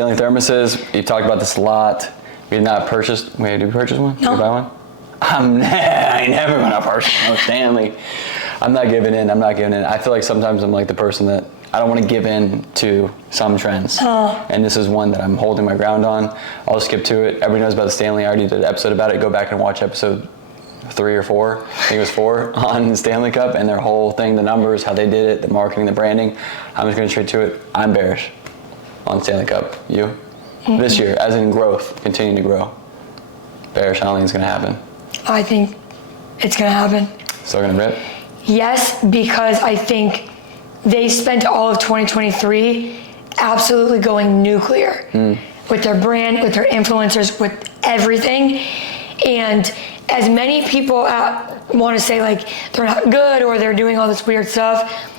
Stanley thermoses. We've talked about this a lot. We did not purchase. Wait, did we purchase one? No. Did we buy one? I ain't never gonna purchase no Stanley. I'm not giving in. I feel like sometimes I'm like the person that I don't want to give in to some trends. And this is one that I'm holding my ground on. I'll skip to it. Everybody knows about the Stanley. I already did an episode about it. Go back and watch episode 3 or 4. I think it was 4 on the Stanley Cup and their whole thing, the numbers, how they did it, the marketing, the branding. I'm just going to straight to it. I'm bearish on Stanley Cup. You? This year, as in growth, continuing to grow. Bearish, I don't think it's going to happen. I think it's going to happen. Still going to rip? Yes, because I think they spent all of 2023 absolutely going nuclear with their brand, with their influencers, with everything. And as many people want to say like they're not good or they're doing all this weird stuff,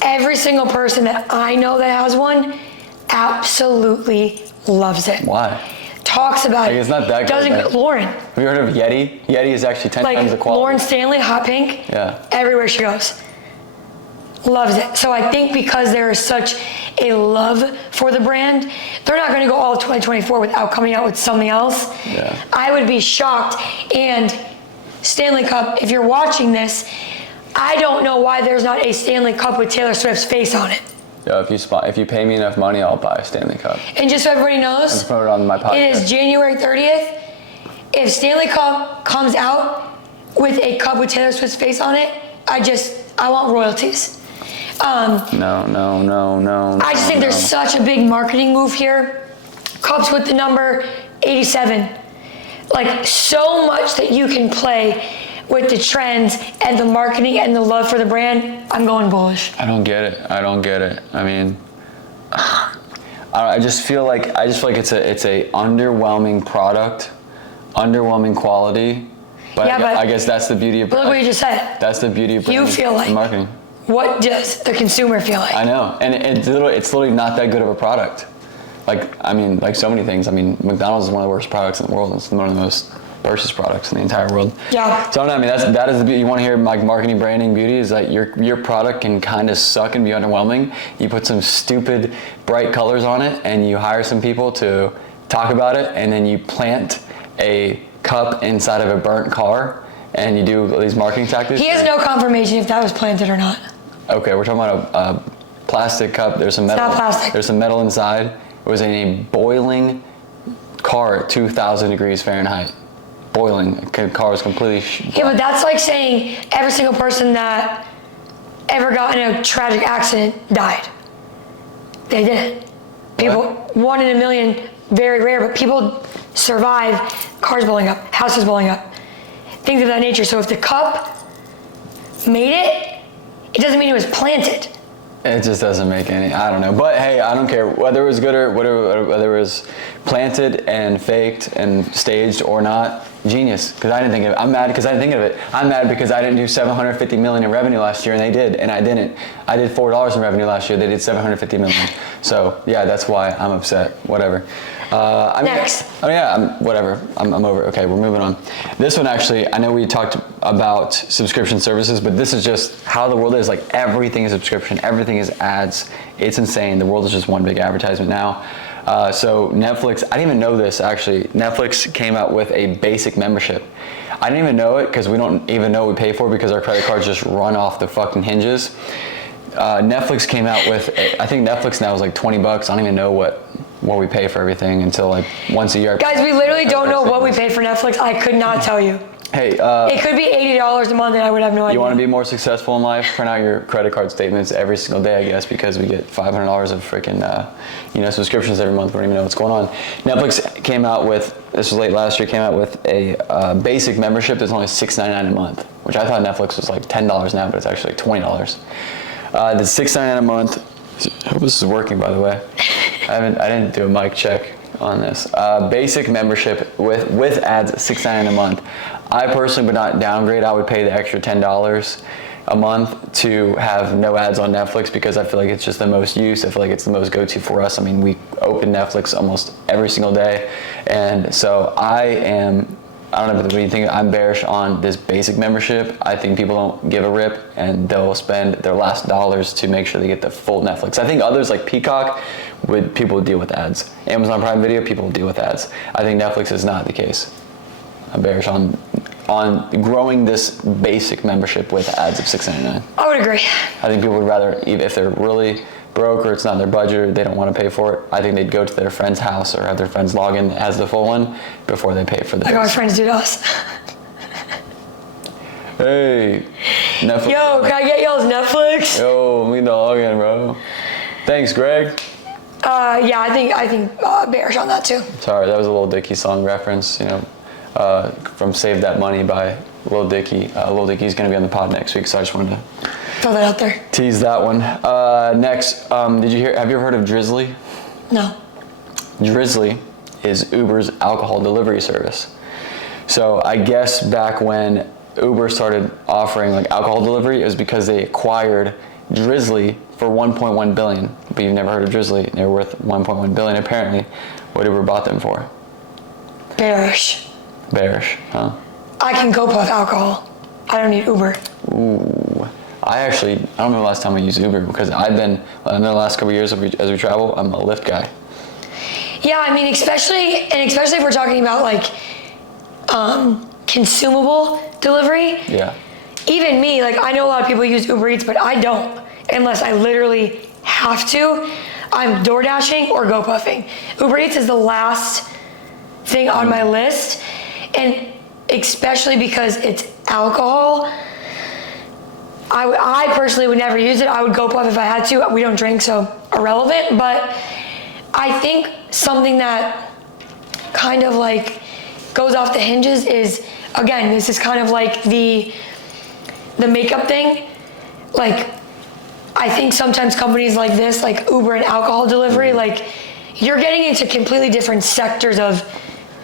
every single person that I know that has one absolutely loves it. Why? Talks about it. It's not that good. Lauren. Have you heard of Yeti? Yeti is actually 10 times the quality. Lauren Stanley, hot pink. Yeah. Everywhere she goes. Loves it. So I think because there is such a love for the brand, they're not going to go all of 2024 without coming out with something else. Yeah. I would be shocked. And Stanley Cup, if you're watching this, I don't know why there's not a Stanley Cup with Taylor Swift's face on it. Yo, if you pay me enough money, I'll buy a Stanley Cup. And just so everybody knows, and put it on my podcast. It is January 30th. If Stanley Cup comes out with a cup with Taylor Swift's face on it, I want royalties. No. I just think there's such a big marketing move here. Cups with the number 87. Like so much that you can play with the trends and the marketing and the love for the brand. I'm going bullish. I don't get it. I mean, I just feel like it's a underwhelming product, underwhelming quality. But I guess that's the beauty of. Look what you just said. That's the beauty of branding. You feel like marketing. What does the consumer feel like? I know, and it's literally not that good of a product. Like so many things. I mean, McDonald's is one of the worst products in the world. It's one of the most purchased products in the entire world. Yeah. So I mean, that is the beauty. You want to hear like marketing, branding, beauty is that your product can kind of suck and be underwhelming. You put some stupid bright colors on it, and you hire some people to talk about it, and then you plant a cup inside of a burnt car, and you do these marketing tactics. He has no confirmation if that was planted or not. Okay, we're talking about a plastic cup. There's some metal. It's not plastic. There's some metal inside. It was in a boiling car at 2,000 degrees Fahrenheit. Boiling. The car was completely. Yeah, but that's like saying every single person that ever got in a tragic accident died. They didn't. People, 1 in a million, very rare, but people survive cars blowing up, houses blowing up, things of that nature. So if the cup made it, it doesn't mean it was planted. It just doesn't make any, I don't know. But hey, I don't care whether it was good or whether it was planted and faked and staged or not. Genius, because I didn't think of it. I'm mad because I didn't think of it. I'm mad because I didn't do $750 million in revenue last year, and they did, and I didn't. I did $4 in revenue last year. They did $750 million. So yeah, that's why I'm upset. Whatever. Next. Whatever. I'm over. Okay, we're moving on. This one actually, I know we talked about subscription services, but this is just how the world is. Like everything is subscription. Everything is ads. It's insane. The world is just one big advertisement now. So Netflix, I didn't even know this actually. Netflix came out with a basic membership. I didn't even know it because we don't even know what we pay for because our credit cards just run off the fucking hinges. Netflix came out with, I think Netflix now is like $20. I don't even know what we pay for everything until like once a year. Guys, we literally don't know what we pay for Netflix. I could not tell you. Hey, it could be $80 a month and I would have no idea. You want to be more successful in life? Print out your credit card statements every single day, I guess, because we get $500 of freaking, subscriptions every month. We don't even know what's going on. Netflix came out with, this was late last year, came out with a basic membership that's only $6.99 a month, which I thought Netflix was like $10 now, but it's actually like $20. The $6.99 a month. I hope this is working, by the way. I didn't do a mic check on this. Basic membership with ads, $6.99 a month. I personally would not downgrade. I would pay the extra $10 a month to have no ads on Netflix because I feel like it's just the most use. I feel like it's the most go-to for us. I mean, we open Netflix almost every single day. And so I am I don't know, what do you think? I'm bearish on this basic membership. I think people don't give a rip, and they'll spend their last dollars to make sure they get the full Netflix. I think others like Peacock, people would deal with ads. Amazon Prime Video, people will deal with ads. I think Netflix is not the case. I'm bearish on growing this basic membership with ads of $6.99. I would agree. I think people would rather, if they're really broke or it's not in their budget or they don't want to pay for it, I think they'd go to their friend's house or have their friends log in as the full one before they pay for the Like our friends do to us. Hey, Netflix. Yo, can I get y'all's Netflix? Yo, me log in, bro. Thanks, Greg. Yeah, I think bearish on that too. Sorry, that was a Lil Dicky song reference, from Save That Money by Lil Dicky. Lil Dicky's going to be on the pod next week, so I just wanted to Throw that out there. tease that one. Next, have you ever heard of Drizzly? No. Drizzly is Uber's alcohol delivery service. So I guess back when Uber started offering like alcohol delivery, it was because they acquired Drizzly for $1.1 billion. But you've never heard of Drizzly. They're worth $1.1 billion apparently. What Uber bought them for? Bearish. Bearish, huh? I can go puff alcohol. I don't need Uber. Ooh. I don't know the last time I used Uber because I've been, in the last couple of years as we travel, I'm a Lyft guy. Yeah, I mean, especially if we're talking about like consumable delivery. Yeah. Even me, like I know a lot of people use Uber Eats, but I don't unless I literally have to. I'm door dashing or go puffing. Uber Eats is the last thing on my list, and especially because it's alcohol. I personally would never use it. I would go puff if I had to. We don't drink, so irrelevant. But I think something that kind of like goes off the hinges is, again, this is kind of like the makeup thing. Like, I think sometimes companies like this, like Uber and alcohol delivery, like you're getting into completely different sectors of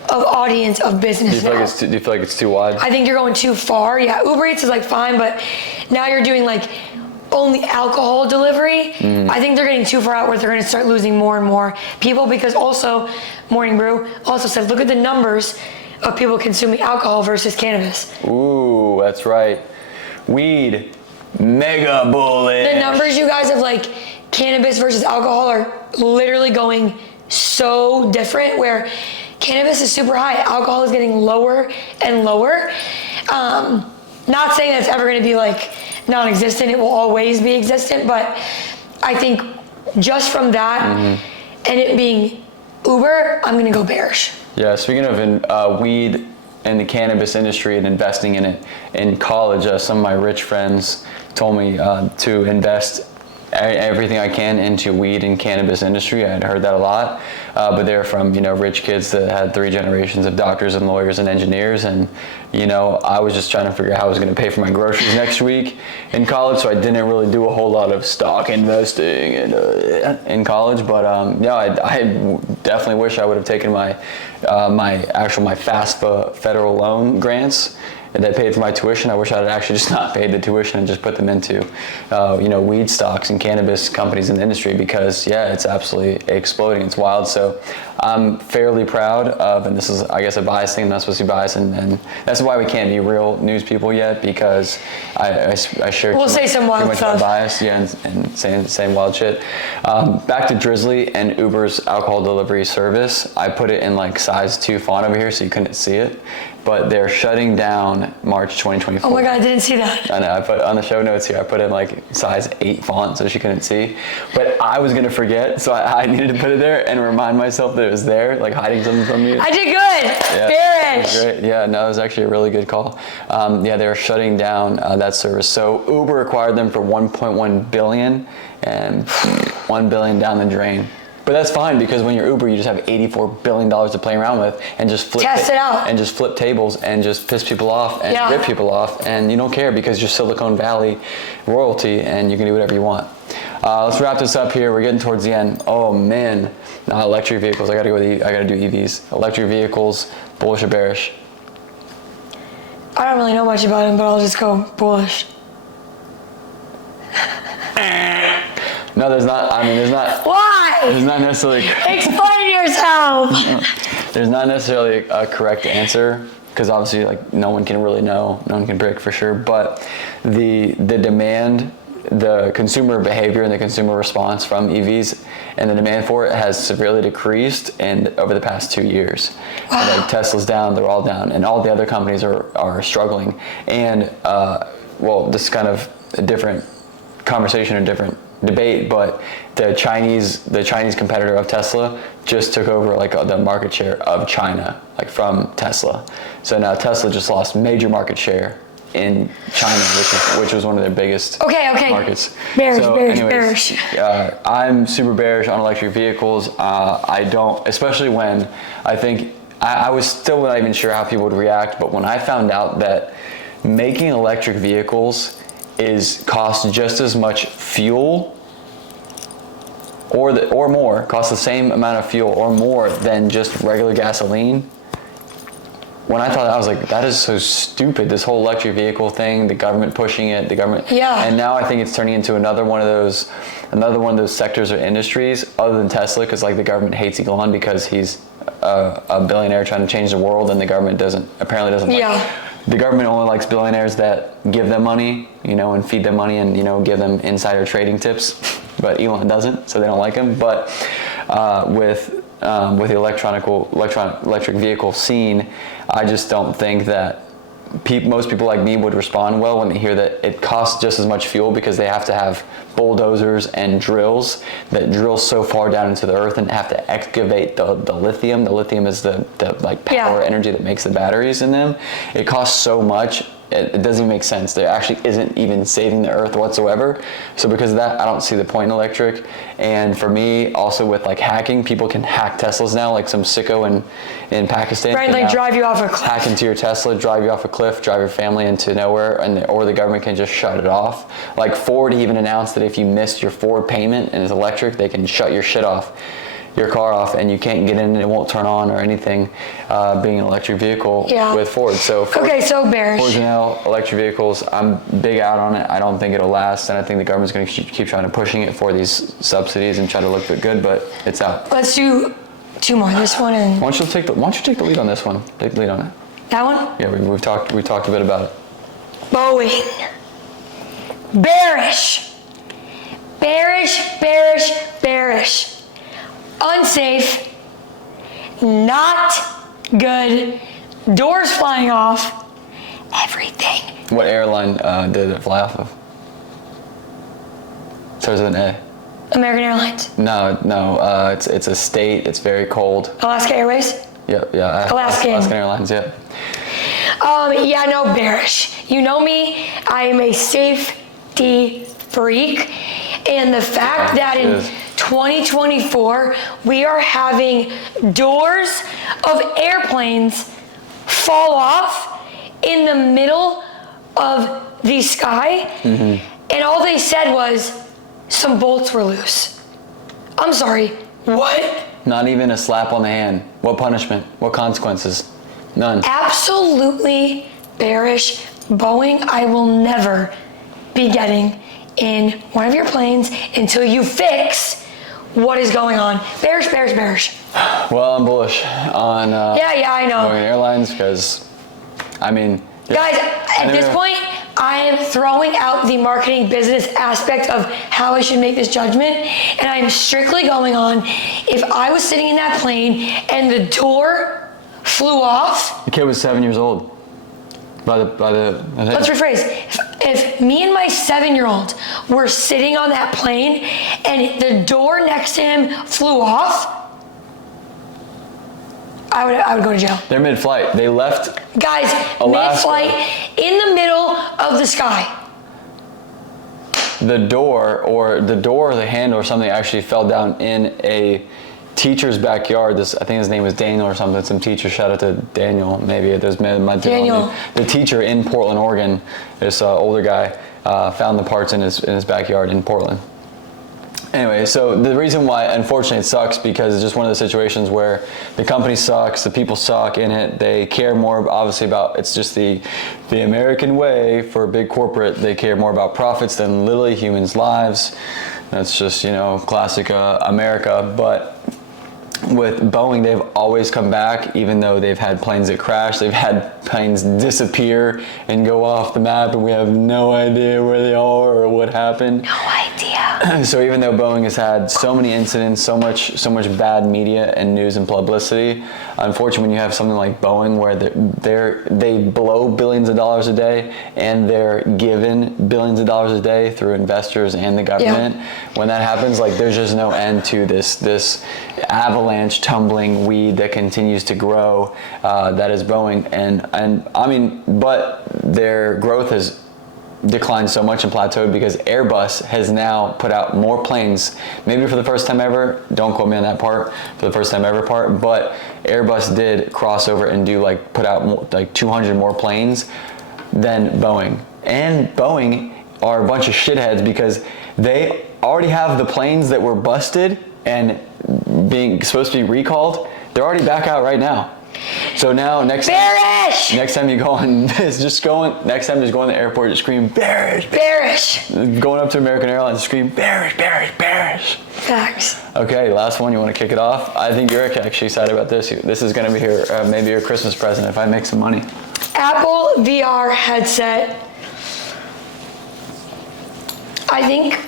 audience of business. Do you feel like it's too wide? I think you're going too far. Yeah, Uber Eats is like fine, but now you're doing like only alcohol delivery. I think they're getting too far out where they're going to start losing more and more people, because also Morning Brew also said, look at the numbers of people consuming alcohol versus cannabis. Ooh, that's right. Weed, mega bullish. The numbers, you guys, of like cannabis versus alcohol are literally going so different, where cannabis is super high, alcohol is getting lower and lower. Not saying that's ever going to be like non-existent, it will always be existent, but I think just from that and it being Uber, I'm going to go bearish. Yeah, speaking of weed and the cannabis industry and investing in it, in college, some of my rich friends told me to invest everything I can into weed and cannabis industry. I had heard that a lot, but they're from rich kids that had 3 generations of doctors and lawyers and engineers, and I was just trying to figure out how I was going to pay for my groceries next week in college, so I didn't really do a whole lot of stock investing in college. But I definitely wish I would have taken my FAFSA federal loan grants that paid for my tuition. I wish I had actually just not paid the tuition and just put them into, weed stocks and cannabis companies in the industry, because it's absolutely exploding. It's wild. So I'm fairly proud of, and this is, I guess, a bias thing. I'm not supposed to be biased, and that's why we can't be real news people yet, because I share We'll say some wild stuff. Bias, and saying wild shit. Back to Drizzly and Uber's alcohol delivery service. I put it in like size 2 font over here, so you couldn't see it. But they're shutting down March 2024. Oh my God, I didn't see that. I know, I put on the show notes here, I put in like size 8 font so she couldn't see. But I was gonna forget, so I needed to put it there and remind myself that it was there, like hiding something from you. I did good. Yeah, Bearish. great. Yeah, no, it was actually a really good call. They're shutting down that service. So Uber acquired them for $1.1 billion, and $1 billion down the drain. But that's fine, because when you're Uber, you just have $84 billion to play around with, and just flip Test it out. and just flip tables and just piss people off and rip people off, and you don't care because you're Silicon Valley royalty and you can do whatever you want. Let's wrap this up here. We're getting towards the end. Oh man, not electric vehicles. I gotta do EVs. Electric vehicles, bullish or bearish? I don't really know much about them, but I'll just go bullish. No, there's not. I mean, there's not. Why? There's not necessarily. Explain yourself. There's not necessarily a correct answer. because obviously like no one can really know, no one can predict for sure, but the demand, the consumer behavior and the consumer response from EVs and the demand for it has severely decreased over the past 2 years. Wow. And, like, Tesla's down, they're all down, and all the other companies are struggling. And well, this is kind of a different conversation, a different debate, but the Chinese competitor of Tesla just took over like the market share of China, like from Tesla. So now Tesla just lost major market share in China, which was one of their biggest markets. Bearish. I'm super bearish on electric vehicles. I don't, especially when I think I was still not even sure how people would react, but when I found out that making electric vehicles costs just as much fuel or more, costs the same amount of fuel or more than just regular gasoline. When I thought that, I was like, that is so stupid, this whole electric vehicle thing, the government pushing it, and now I think it's turning into another one of those sectors or industries other than Tesla, because like the government hates Elon because he's a billionaire trying to change the world, and the government apparently doesn't like. The government only likes billionaires that give them money, and feed them money and, give them insider trading tips. But Elon doesn't, so they don't like him. But with the electric vehicle scene, I just don't think that most people like me would respond well when they hear that it costs just as much fuel, because they have to have bulldozers and drills that drill so far down into the earth and have to excavate the lithium. The lithium is the power energy that makes the batteries in them. It costs so much. It doesn't even make sense. There actually isn't even saving the earth whatsoever. So because of that, I don't see the point in electric. And for me, also with like hacking, people can hack Teslas now, like some sicko in Pakistan. Right, like drive you off a cliff. Hack into your Tesla, drive you off a cliff, drive your family into nowhere, or the government can just shut it off. Like Ford even announced that if you missed your Ford payment and it's electric, they can shut your car off, and you can't get in and it won't turn on or anything, being an electric vehicle with Ford. So so bearish. Ford electric vehicles, I'm big out on it. I don't think it'll last, and I think the government's going to keep trying to pushing it for these subsidies and try to look good, but it's out. Let's do 2 more. This one and. Why don't you take the lead on this one? Take the lead on it. That one? Yeah, we talked a bit about it. Boeing. Bearish. Bearish. Unsafe, not good, doors flying off, everything. What airline did it fly off of? Starts with an A. American Airlines. No, it's a state, it's very cold. Alaska Airways? Yeah. Alaskan Airlines, yeah. Bearish. You know me, I am a safety freak, and the fact that in 2024, we are having doors of airplanes fall off in the middle of the sky, and all they said was some bolts were loose. I'm sorry, what? Not even a slap on the hand. What punishment? What consequences? None. Absolutely bearish. Boeing, I will never be getting in one of your planes until you fix what is going on. Bearish. Well, I'm bullish on I know. Boeing Airlines because, guys, at this point, I am throwing out the marketing business aspect of how I should make this judgment, and I am strictly going on if I was sitting in that plane and the door flew off. The kid was 7 years old. Let's rephrase. If me and my 7-year-old were sitting on that plane and the door next to him flew off, I would go to jail. They're mid-flight. They left. Guys, Alaska. mid-flight, in the middle of the sky. The door or the handle or something actually fell down in a teacher's backyard. I think his name was Daniel or something. Some teacher. Shout out to Daniel. Maybe there's Daniel. The teacher in Portland, Oregon. This older guy found the parts in his backyard in Portland. Anyway, so the reason why, unfortunately, it sucks because it's just one of those situations where the company sucks, the people suck in it. They care more, obviously, about it's just the American way for a big corporate. They care more about profits than literally humans' lives. That's just classic America. But with Boeing, they've always come back, even though they've had planes that crash. They've had planes disappear and go off the map, and we have no idea where they are or what happened. No idea. So even though Boeing has had so many incidents, so much bad media and news and publicity, unfortunately, when you have something like Boeing, where they blow billions of dollars a day, and they're given billions of dollars a day through investors and the government, when that happens, like, there's just no end to this avalanche tumbling weed that continues to grow, that is Boeing. And I mean, but their growth has declined so much and plateaued because Airbus has now put out more planes, maybe for the first time ever, don't quote me on that part, for the first time ever part, but Airbus did cross over and put out more, like 200 more planes than Boeing. And Boeing are a bunch of shitheads because they already have the planes that were busted and being supposed to be recalled. They're already back out right now. So now next time you go on just go in the airport, just scream bearish, bearish. Going up to American Airlines, scream bearish, bearish, bearish. Facts. Okay, last one. You want to kick it off? I think you're actually excited about this. This is going to be maybe your Christmas present if I make some money. Apple VR headset. I think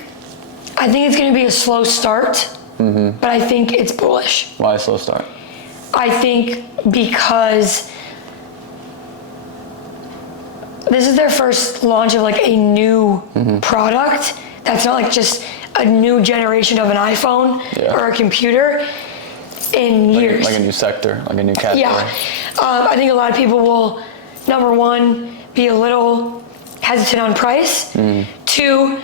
it's going to be a slow start, but I think it's bullish. Why a slow start? I think because this is their first launch of like a new product that's not like just a new generation of an iPhone or a computer in years. Like a new sector, like a new category. Yeah. I think a lot of people will, number one, be a little hesitant on price. Two,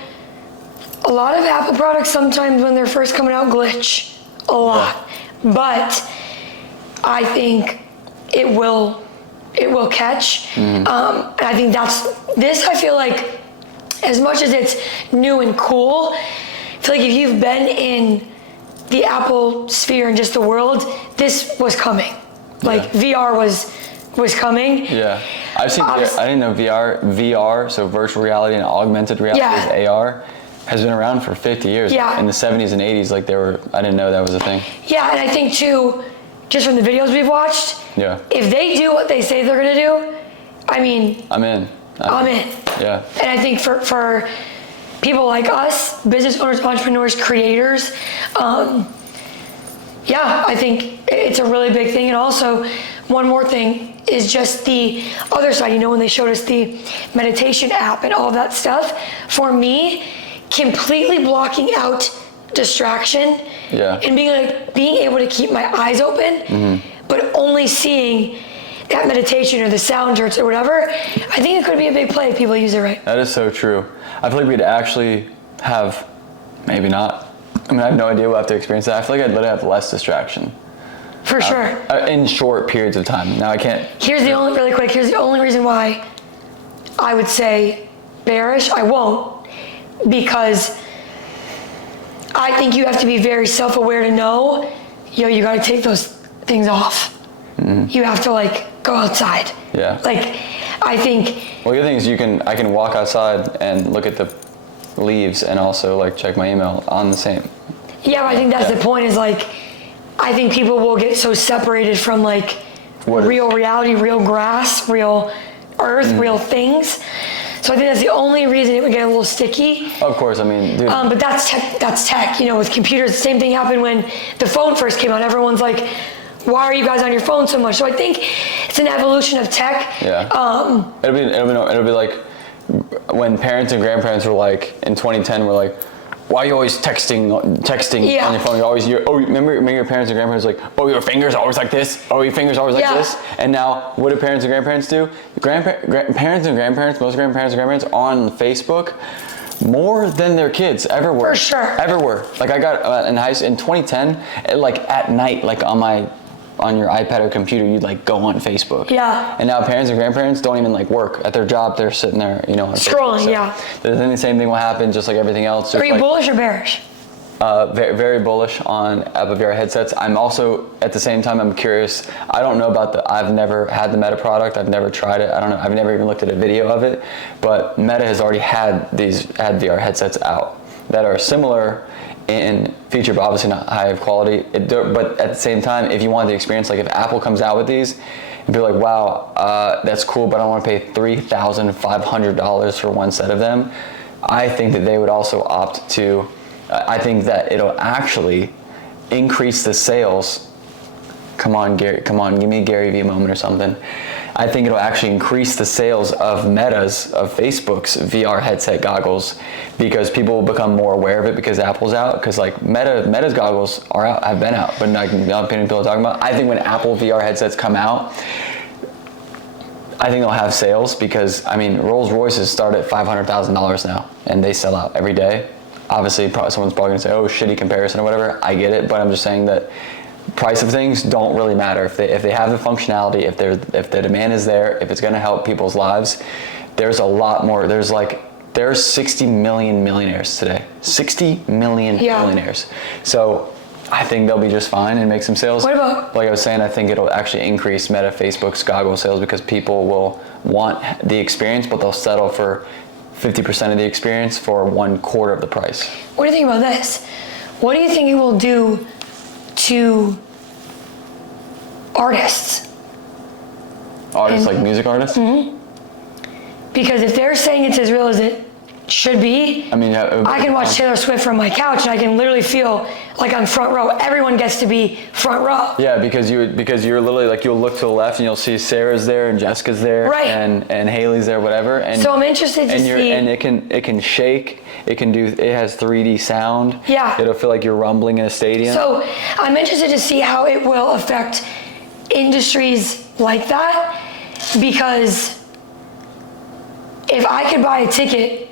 a lot of Apple products sometimes when they're first coming out glitch a lot. But I think it will catch. And I think I feel like as much as it's new and cool, I feel like if you've been in the Apple sphere and just the world, this was coming. Like VR was coming. Yeah. I've seen, I didn't know VR, so virtual reality and augmented reality is AR, has been around for 50 years. Yeah. In the 70s and 80s, I didn't know that was a thing. Yeah, and I think too, just from the videos we've watched, if they do what they say they're gonna do, I mean, I'm in. I'm in. Yeah. And I think for people like us, business owners, entrepreneurs, creators, I think it's a really big thing. And also, one more thing is just the other side. You know, when they showed us the meditation app and all that stuff, for me, completely blocking out distraction and being able to keep my eyes open, but only seeing that meditation or the sound or whatever, I think it could be a big play if people use it right. That is so true. I feel like we'd actually have, maybe not, I mean, I have no idea we'll have to experience that. I feel like I'd literally have less distraction. For sure. In short periods of time. Now I can't. Here's the only reason why I would say bearish. I won't, because I think you have to be very self-aware to know, you got to take those things off. You have to go outside. Yeah. I think. Well, the other thing is I can walk outside and look at the leaves and also check my email on the same. Yeah, but I think that's the point is I think people will get so separated from real reality, real grass, real earth, real things. So I think that's the only reason it would get a little sticky. Of course, I mean, dude. But that's tech. With computers, the same thing happened when the phone first came out. Everyone's like, why are you guys on your phone so much? So I think it's an evolution of tech. Yeah. It'll be like when parents and grandparents were in 2010 were why are you always texting on your phone? Remember your parents and grandparents your fingers are always like this? Oh, your fingers are always like this? And now, what do parents and grandparents do? Parents and grandparents, most grandparents and grandparents are on Facebook more than their kids ever were. For sure. Ever were. I got in high school in 2010, at night, on your iPad or computer, you'd go on Facebook. Yeah. And now parents and grandparents don't even work at their job. They're sitting there, scrolling. Then the same thing will happen, just like everything else. Are you bullish or bearish? Very, very bullish on Apple VR headsets. I'm also, at the same time, I'm curious. I don't know about I've never had the Meta product. I've never tried it. I don't know. I've never even looked at a video of it. But Meta has already had VR headsets out that are similar in feature, but obviously not high of quality. But at the same time, if you want the experience, like if Apple comes out with these, and be like, wow, that's cool, but I don't want to pay $3,500 for one set of them. I think that they would also opt to, I think that it'll actually increase the sales. Come on, Gary, come on, give me a Gary Vee moment or something. I think it'll actually increase the sales of Facebook's VR headset goggles, because people will become more aware of it because Apple's out. Because like Meta's goggles are out, have been out, but not many people are talking about. I think when Apple VR headsets come out, I think they'll have sales, because I mean Rolls Royces start at $500,000 now, and they sell out every day. Obviously, someone's probably gonna say, "Oh, shitty comparison" or whatever. I get it, but I'm just saying that price of things don't really matter if they have the functionality, if the demand is there, if it's going to help people's lives. There's a lot more. There's 60 million millionaires today. 60 million millionaires. So I think they'll be just fine and make some sales. What about, like I was saying, I think it'll actually increase Facebook's goggle sales, because people will want the experience, but they'll settle for 50% of the experience for 1/4 of the price. what do you think about this? What do you think it will do to artists? Artists, like music artists? Mm-hmm. Because if they're saying it's as real as it should be, I mean, I can watch Taylor Swift from my couch and I can literally feel like I'm front row. Everyone gets to be front row. Yeah, because you're literally like, you'll look to the left and you'll see Sarah's there and Jessica's there, right, and Haley's there, whatever. And so I'm interested to see. And it can shake. It has 3D sound. Yeah. It'll feel like you're rumbling in a stadium. So I'm interested to see how it will affect industries like that, because if I could buy a ticket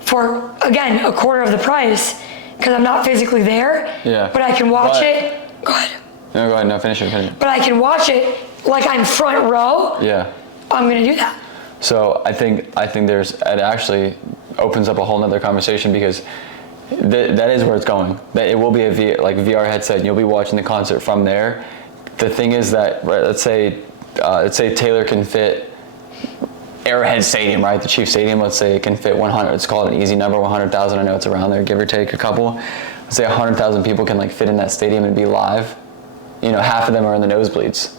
for, again, 1/4 of the price, because I'm not physically there, but I can watch it. Go ahead. No, go ahead. No, finish it. But I can watch it like I'm front row. Yeah. I'm gonna do that. So I think it actually opens up a whole nother conversation, because that is where it's going. That it will be a VR headset, and you'll be watching the concert from there. The thing is that, right, let's say Taylor can fit Arrowhead Stadium, right? The Chiefs Stadium, let's say it can fit 100. It's called an easy number, 100,000. I know it's around there, give or take a couple. Let's say 100,000 people can like fit in that stadium and be live. You know, half of them are in the nosebleeds.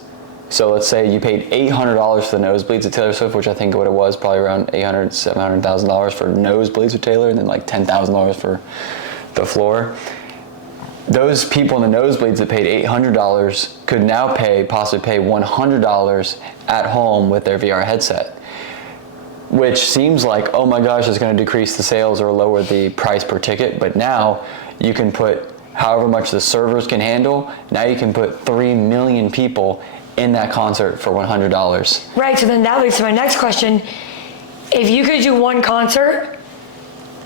So let's say you paid $800 for the nosebleeds at Taylor Swift, which I think what it was, probably around $800,000, $700,000 for nosebleeds with Taylor, and then like $10,000 for the floor. Those people in the nosebleeds that paid $800 could now possibly pay $100 at home with their VR headset, which seems like, oh my gosh, it's going to decrease the sales or lower the price per ticket. But now you can put however much the servers can handle. Now you can put 3 million people in that concert for $100. Right, so then that leads to my next question. If you could do one concert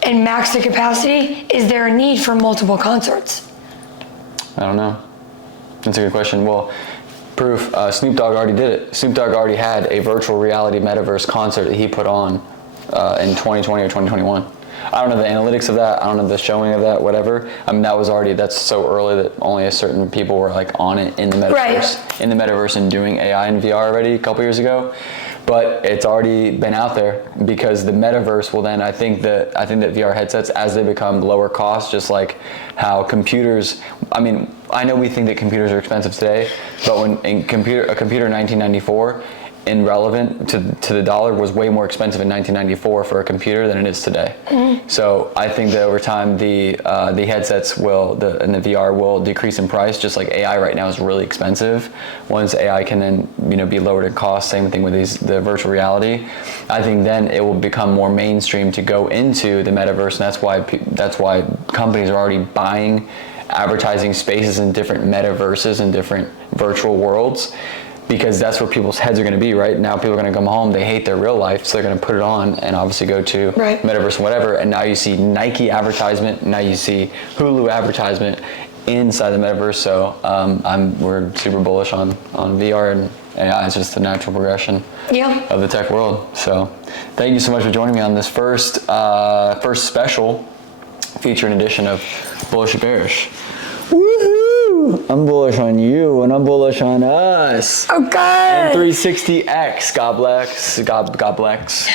and max the capacity, is there a need for multiple concerts? I don't know. That's a good question. Well, proof, Snoop Dogg already did it. Snoop Dogg already had a virtual reality metaverse concert that he put on in 2020 or 2021. I don't know the analytics of that. I don't know the showing of that, whatever. I mean, that's so early that only a certain people were like on it in the metaverse, right, in the metaverse and doing AI and VR already a couple years ago. But it's already been out there, because the metaverse will then, I think that VR headsets, as they become lower cost, just like how computers, I mean, I know we think that computers are expensive today, but when a computer in 1994, in relevant to the dollar, was way more expensive in 1994 for a computer than it is today. Mm-hmm. So I think that over time the headsets and the VR will decrease in price, just like AI right now is really expensive. Once AI can then be lowered in cost, same thing with the virtual reality. I think then it will become more mainstream to go into the metaverse, and that's why companies are already buying advertising spaces in different metaverses and different virtual worlds, because that's where people's heads are going to be. Right now, people are going to come home, they hate their real life, so they're going to put it on and obviously go to metaverse and whatever. And now you see Nike advertisement, now you see Hulu advertisement inside the metaverse. So we're super bullish on VR and AI. It's just the natural progression of the tech world. So thank you so much for joining me on this first special featuring edition of Bullish and Bearish. Woohoo! I'm bullish on you, and I'm bullish on us. Okay. And 360X. God bless. God bless.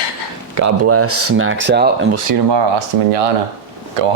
God bless. Max out, and we'll see you tomorrow. Hasta mañana. Go hard.